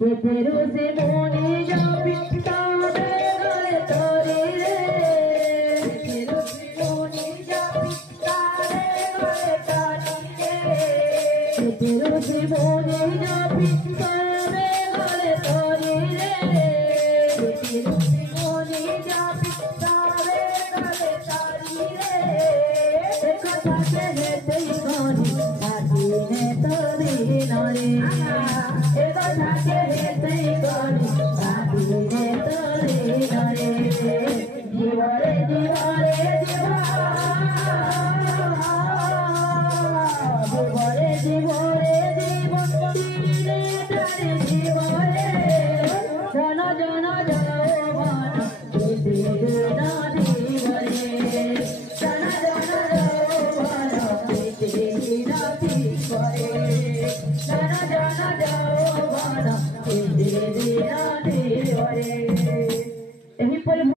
तेरो से मोनी जा पिता गले तोरी रे तेरो से मोनी जा पिता गले तोरी रे तेरो से मोनी जा पिता गले तोरी रे तेरो से मोनी जा पिता गले तोरी रे कथा के तेरी कोनी आती है तोरी नरे कथा के तेरी कोनी आती है तोरी नरे जीवरे जीवरे जीवरे जीवरे जीवन तीरे तारे जीवरे जन जन जाओ माना तेरे ना जीवरे जन जन जाओ माना तेरे ना जीवरे जन जन जाओ माना तेरे ना जीवरे।